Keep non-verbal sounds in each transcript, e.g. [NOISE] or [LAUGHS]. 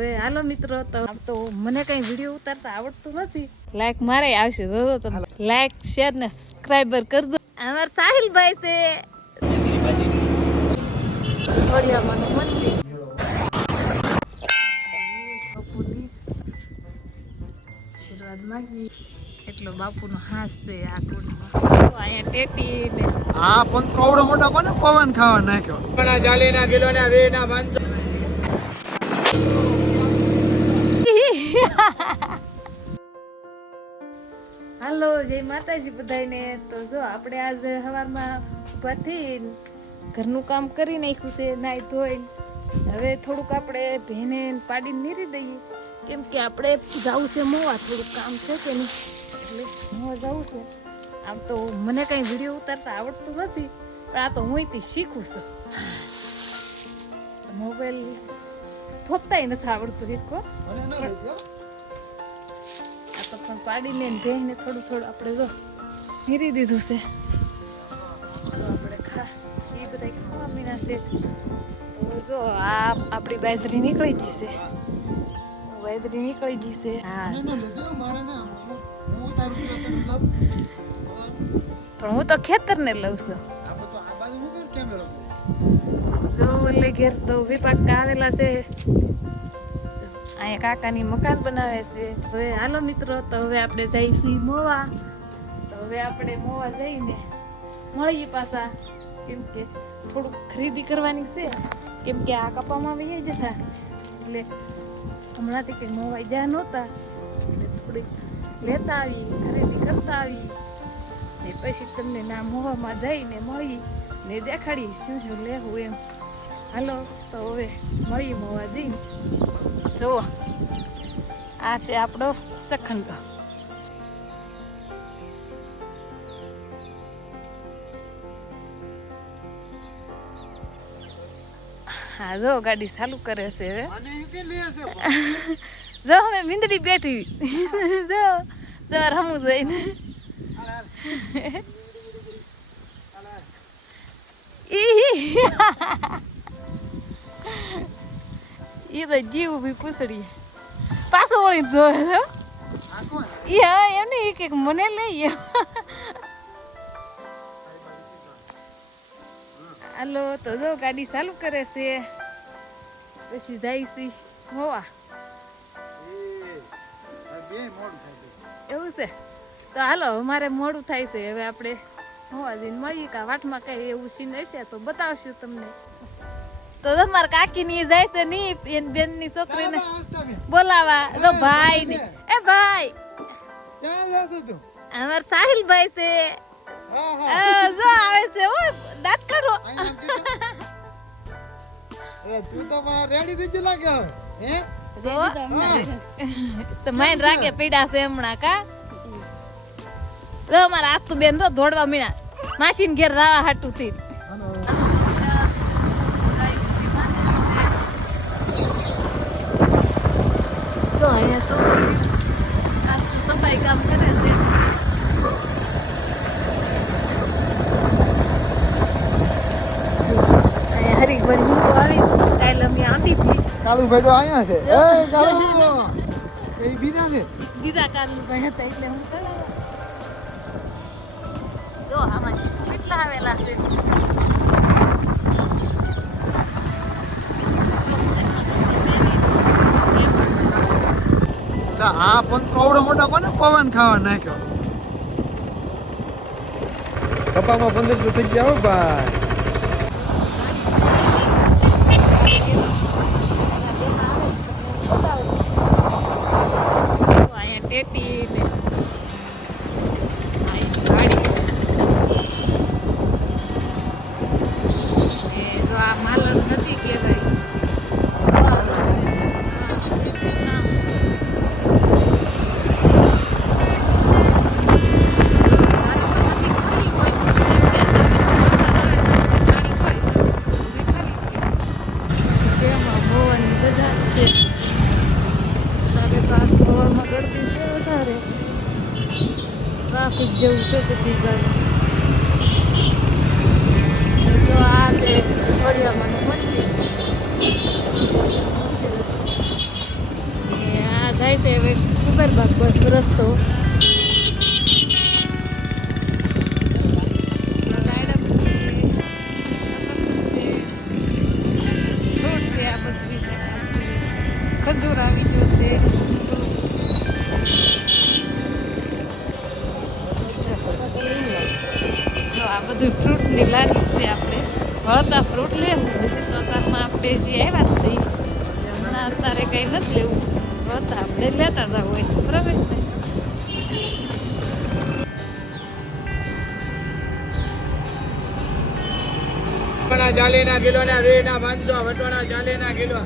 હવે હાલો મિત્રો તો આમ તો મને કઈ વીડિયો ઉતારતા આવડતું નથી. લાઈક મારે આવશે જો તમે લાઈક શેર ને સબસ્ક્રાઈબર કરજો. અમાર સાહિલભાઈ છે. આશીર્વાદ માગી એટલો બાપુનો હાસ છે આ કુંડમાં. અહીંયા ટેટી ને આ પણ કવડો મોટો કોને? પવન ખાવા નાખ્યો. હાલો, જય માતાજી બધાને તો જો, આપણે આજે સવારમાં ઊભા થઈને ઘરનું કામ કરી નાખ્યું છે, નાઈ ધોઈ હવે થોડુંક આપણે ભેને પાડીને નીરી દઈએ. કેમ કે આપણે જવું છે મોવા, થોડુંક કામ છે નહીં? એટલે મોવા જવું છે. આમ તો મને કાંઈ વીડિયો ઉતારતા આવડતું નથી, પણ આ તો હું ત્યાં શીખું છું. મોબાઈલ ફોપતાય નથી આવડતું, હિરકો. પણ પાડીને લઈને ભેહીને થોડું થોડું આપણે જો હીરી દીધું છે. તો આપણે ખા એ બધા ખાવા મીના છે. તો જો આ આપણી બાજરી નીકળી જશે બાજરી નીકળી જશે હા. પણ હું તો ખેતરને લઉં છું. જો એટલે ઘેર તો વિપાક આવેલા છે. અહીંયા કાકાની મકાન બનાવે છે. હવે હાલો મિત્રો, તો હવે આપણે જઈશું મોવા. તો હવે આપણે મોવા જઈને મળીએ પાછા. કેમ કે થોડુંક ખરીદી કરવાની છે. કેમ કે આ કપામાં વહી જતા એટલે હમણાંથી કંઈ મોવાઈ ગયા નહોતા. એટલે થોડીક લેતા આવી, ખરીદી કરતા આવી. ને પછી તમને ના મોવામાં જઈને મળી ને દેખાડી શું શું લેવું એમ. હાલો, તો હવે મળી મોવા જઈને જુઓ. આ છે આપણો ચખંડો. હા જો ગાડી ચાલુ કરે છે [LAUGHS] જો હવે મીંદડી બેઠી. [LAUGHS] જો જો રમું જોઈને. [LAUGHS] ઈ. ઈ તો જીવ ઊભી પૂછડી પાછો વળી છો ઈ હા એમ ને એક એક મને લઈ હાલો તો જો ગાડી ચાલુ કરે છે પછી જાય છે હોવા એવું છે તો હાલો અમારે મોડું થાય છે હવે આપણે હોવા જઈને મળીએ કા વાટમાં કઈ એવું સીન હશે તો બતાવશું તમને તો તમારા કાકી જાય છે ની બેનની છોકરીને. બોલાવા. તો ભાઈ ને એ ભાઈ. અમાર સાહિલભાઈ છે. આ, જો આવે છે ઓ દાંત કાઢો. તું તો રેડી થઈ ગયો લાગે હે? જો તો માઈન રાગે પીડા છે હમણાં કા? તો અમારા આસ્તુ બેન તો દોડવા મીણા. માસીન ઘેર રાવા હાટું થી છોકરી આસ્તુ સફાઈ કામ કરે છે હરીગભરી મૂકો આવી કાલે અમે આપી હતી કાલુ ભાઈ તો અહીંયા છે. એ કાલુ એ બીજા છે બીજા કારલું ભાઈ હતા એટલે હું જો આમાં શીખું કેટલા આવેલા છે ના, આ પણ કવડો મોટો કોને પવન ખાવા નાખ્યો પપ્પામાં પંદરસો થઈ ગયા હો ભાઈ અહીંયા ટેટી ને સાડે પાંચ ગળતી છે વધારે. ટ્રાફિક જેવું છે બધી ગાડી તો આ છે ફળિયામાંનું મંદિર. જાય છે હવે કુબર બસ રસ્તો. વટવાણા ચાલીના કિલો ને વીના પાંચસો વટવાણા ચાલીના કિલો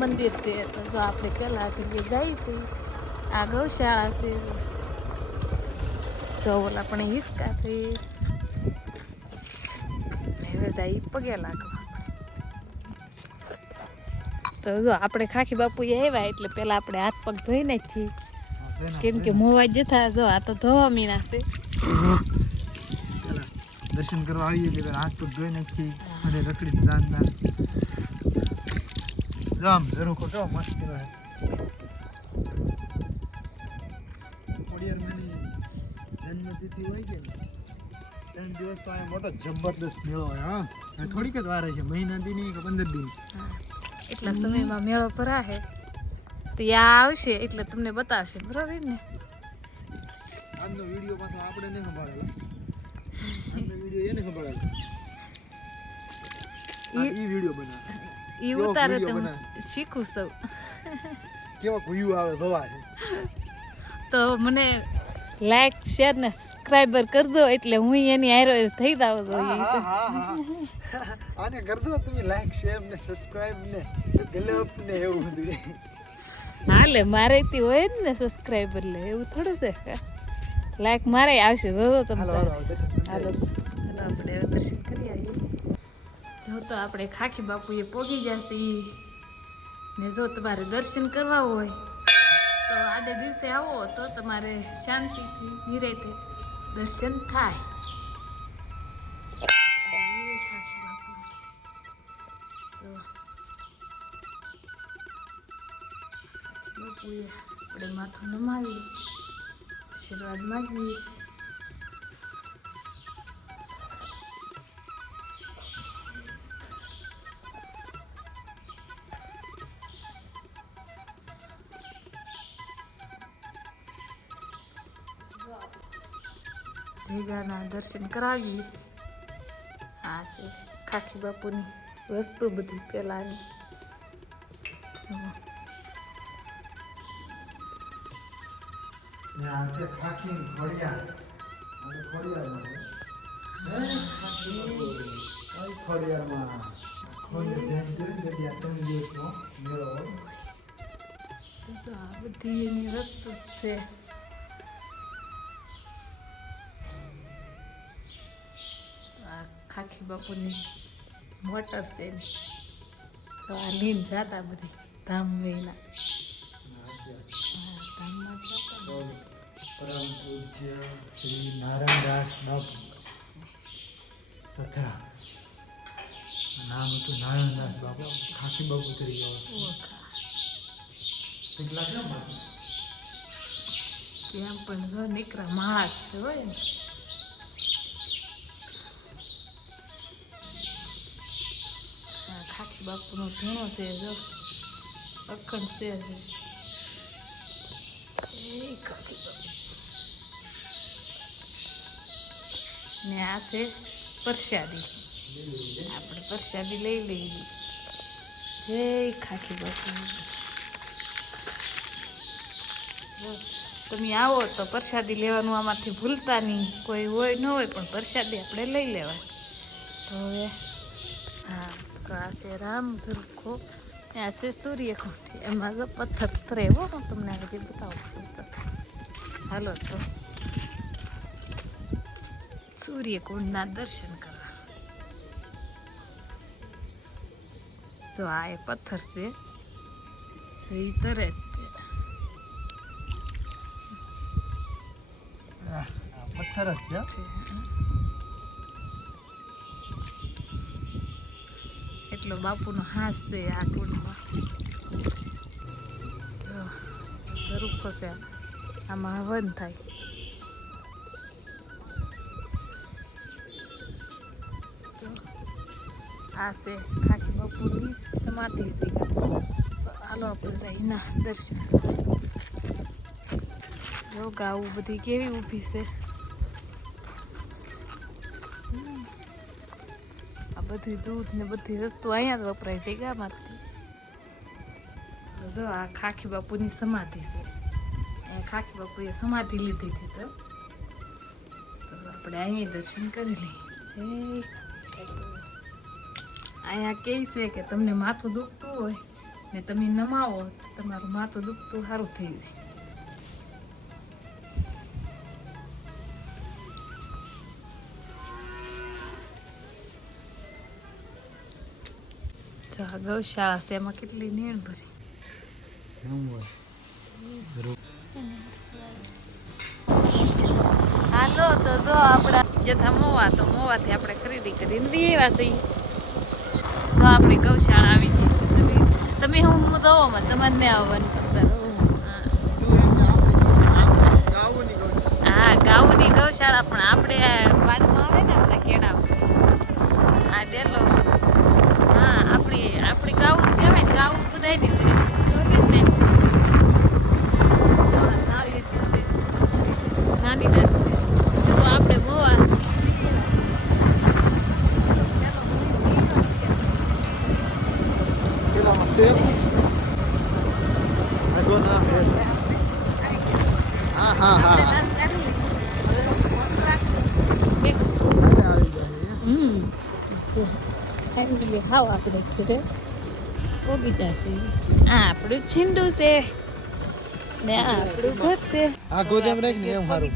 મંદિર છે. તો જો આપણે પહેલાં આગળ જઈએ છીએ. આ ગૌશાળા છે. જો ઓલા પણ હિસ્કા છે. હવે જાય પગે લાગવા તો જો આપણે ખાખી બાપુ આવ્યા એટલે પેલા આપણે હાથ પગ ધોઈ નાખી કેમ કે મોવા જતા જો આ તો ધોવા મીના છે. દર્શન કરવા આવીએ હાથ પગ ધોઈ નાખી અને રખડી દાન દાન. જામ જરૂર ખોટો મસ્ત રહે જન્મતિથિ હોય છે ને ત્રણ દિવસ તો મોટો જબરદસ્ત મેળો હોય હા. થોડીક જ વાર છે મહિના દી નહીં કે પંદર દિન. એટલા સમયમાં મેળો ભરાશે. તો યા આવશે એટલે તમને બતાવશે બરોબર ને? આજનો વીડિયો પાછો આપણે નહીં સંભાળેલો. આજનો વીડિયો એને સંભાળેલો. આ વીડિયો બનાવે. એ ઉતારે તો હું શીખું સૌ. કેવા વ્યૂ આવે ભવા તો મને લાઈક શેર ને સબસ્ક્રાઇબર કરજો એટલે હું એની આયરો થઈ જાવ તો. હા, હા, હા. આને કરજો તમે લાઈક શેર ને સબસ્ક્રાઇબ ને. ગલપ ને એવું બધું. હાલે મારે થી હોય જ ને સબસ્ક્રાઇબર લે એવું થોડું છે. લાઈક મારે આવશે જોજો તમે હાલો તારે. હાલો હાલો આપણે દર્શન કરી આવીએ. જો તો આપણે ખાખી બાપુએ પોગી જશે ઈ. ને જો તમારે દર્શન કરવા હોય, તો આડે દિવસે આવો તો તમારે શાંતિથી, નિરેતે દર્શન થાય બાપુએ આપણે માથું નમાવી, આશીર્વાદ માગીએ જયગાના દર્શન કરાવીએ આ છે ખાખી બાપુની વસ્તુ બધી પેલાની ને આ છે ખાખી ને ખોડિયાર અને છે. ખાખી બાપુની મોટર છે. તો આ લીન જાતા બધી ધામ વેલા પરમ પૂજ્ય શ્રી નારાયણદાસ બાપુ સથરા નામ હતું નારાયણદાસ બાપુ. ખાખી બાપુ તરીકે કેટલા કેમ પણ જો નીકળા માળા છે હોય ને. ખાખી બાપુનો ધૂણો છે જો. અખંડ છે. એ ખાખી બાપુ. ને આ છે પ્રસાદી. આપણે પ્રસાદી લઈ લઈએ. જય ખાખી બાપુ. તમે આવો તો પ્રસાદી લેવાનું આમાંથી ભૂલતા નહીં. કોઈ હોય ન હોય પણ પ્રસાદી આપણે લઈ લેવાય. તો હવે, હા. તો આ છે રામ ધુરખો. આ છે સૂર્યકુંઠી એમાં તો પથ્થર ત્રેવો હું તમને આગળ બતાવું છું હાલો તો. સૂર્યકુંડના દર્શન કરવા. જો આ એ પથ્થર છે. એ તરે જ છે. પથ્થર જ છે. એટલો બાપુનો હાસ છે આ કુંડમાં જો ઝરૂખો છે આમાં હવન થાય આ છે ખાખી બાપુની સમાધિ છે હાલો આપણે જઈ ના દર્શન જો ગાવું બધી કેવી ઊભી છે બધી દૂધ ને બધી વસ્તુ અહીંયા જ વપરાય છે ગામમાંથી. જો આ ખાખી બાપુની સમાધિ છે. અહીંયા ખાખી બાપુએ સમાધિ લીધી હતી તો. આપણે અહીંયા દર્શન કરી લઈએ. અહીંયા કહે છે કે તમને માથું દુખતું હોય ને તમે નમાવો તમારું માથું દુખતું સારું થઈ જાય. તો આ ગૌશાળા છે, એમાં કેટલી નીણ પછી હાલો તો જો આપણા જથા મોવા, તો મોવાથી આપણે ખરીદી કરીને આવ્યા છીએ. તો આપણી ગૌશાળા આવી ગઈ છે. તમે તમે હું દવામાં તમારે ને આવવાનું હા, ગાઉની ગૌશાળા પણ આપણે વાડમાં આવે ને આપણા કેળામાં. આ ડેલો આપણી આપણી ગાવું જ કહેવાય ને ગાવું બધાની છે. બરોબર ને. નાની નાની છે. તો આપણે મોવા હે. હા હા હા આપણે નાશ કાઢી લઈએ. હાલે આવી જાય હમ જો ફાઇનલી હાવ આપણે ઘરે. ઓગીતા છે આ આપણું છીંડું છે. ને આ આપણું ઘર છે. આ ગોદેમ રાખ ને એમ સારું